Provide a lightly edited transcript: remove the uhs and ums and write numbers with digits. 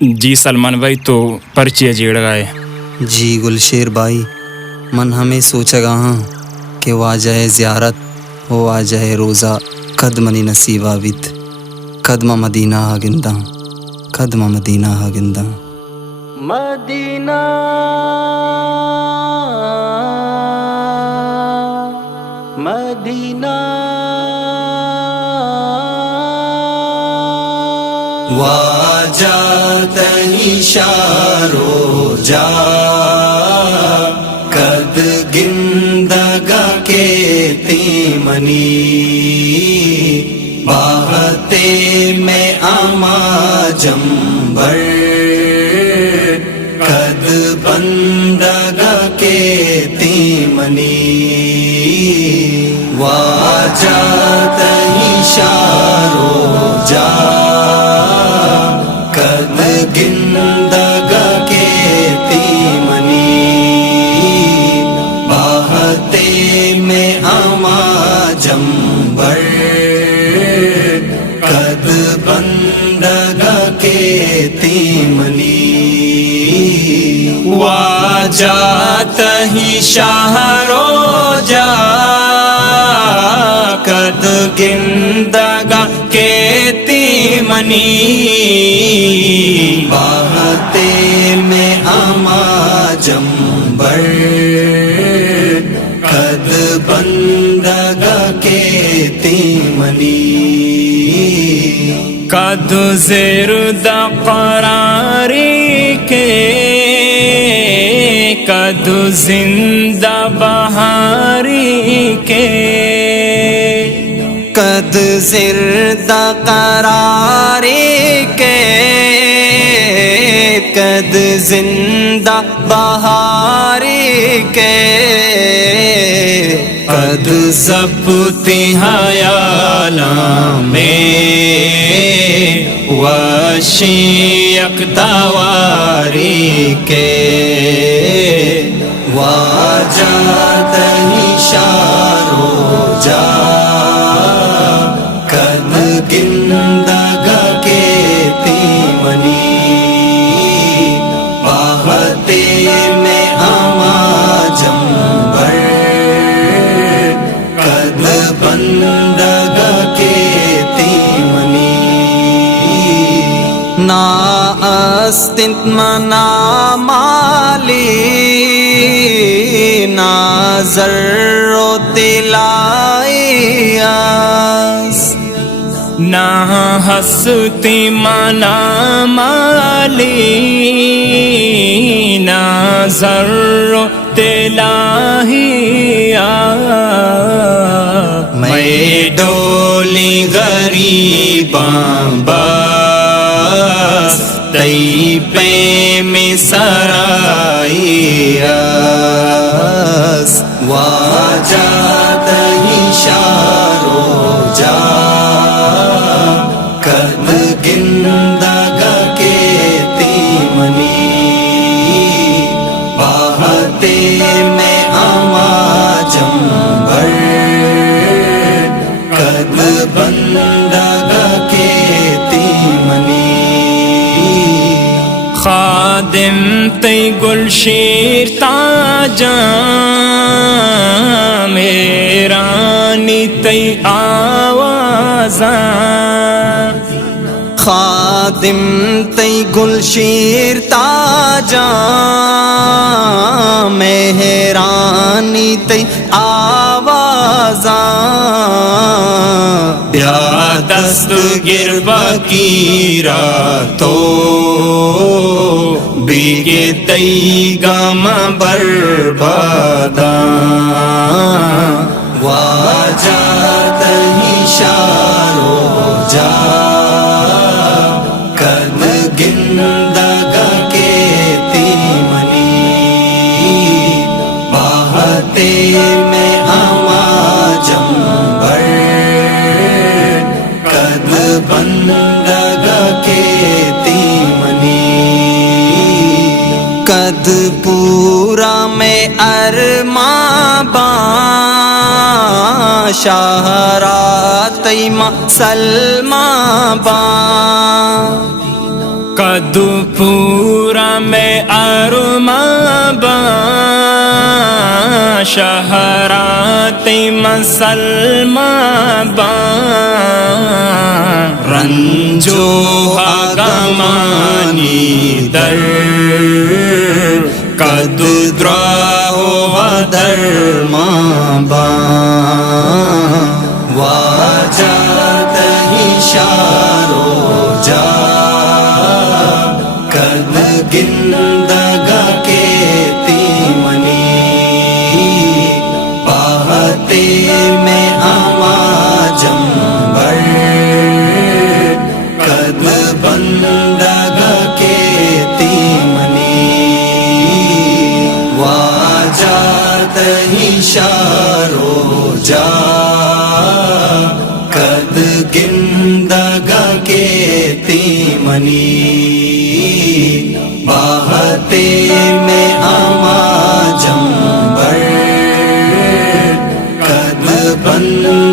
جی سلمان بھائی تو پرچی جیڑ گئے جی گلشیر بھائی من ہمیں سوچا گا ہاں کہ وہ آ جائے زیارت وہ آ جائے روزہ کد منی نصیبہ بیت قدمہ مدینہ ہا گندہ قدمہ مدینہ ہا گندہ مدینہ مدینہ واجات اشارو جا قد گندگا کے تیمنی باہتے میں آما جمبر قد بندگا کے تیمنی واجات اشارو جا قد گندگا کے تیمنی باہتے میں آما جمبر قد بندگا کے تیمنی واجات ہی شہرو جا قد گندگا کے تیمنی باہتے میں آما جمبر قد بندگا کے تیمنی قد زرد قراری کے قد زندہ بہاری کے قد زردہ قراری کے قد زندہ بہاری کے قد ضبط حیالاں میں وشی اقتواری کے واجات اشارو جا قد گندگا کے تیمنی باہتے میں آما جمبر قد بندگا کے تیمنی نا استنت منا مالی نا ذر و دلائی آس نہ ہستی منا مالی نہ زر دلاہی میں ڈولی غریباں بس تی پہ میں سرائی آس واجات اشارو جا قد گندگا کے تیمنی باہتے میں آما جمبر قد بندگا کے تیمنی خادم تی گلشیر تاجاں میرانی تی آوازاں خادم تی گلشیر تاجاں مہرانی تی آوازاں یا دست گربکی راتو بیگے تی گام برباداں واجات اشارو جا قد گندگا کے تیمنی باہتے میں آما جمبر قد بندگا کے تیمنی قد پورا میں ارماں باں شاہرات سلماں باں قد پورا میں ارماں با شہرات مسلماں با رنجو غمانی در قد دراو در مابا واجات ہی شارو جا کد گندگا کے تیمنی پاہتے میں اما جمبر کد بندگا کے تیمنی واجات ہی شارو جا کد گندگا کے تیمنی باہتے میں اما جمبر کد بند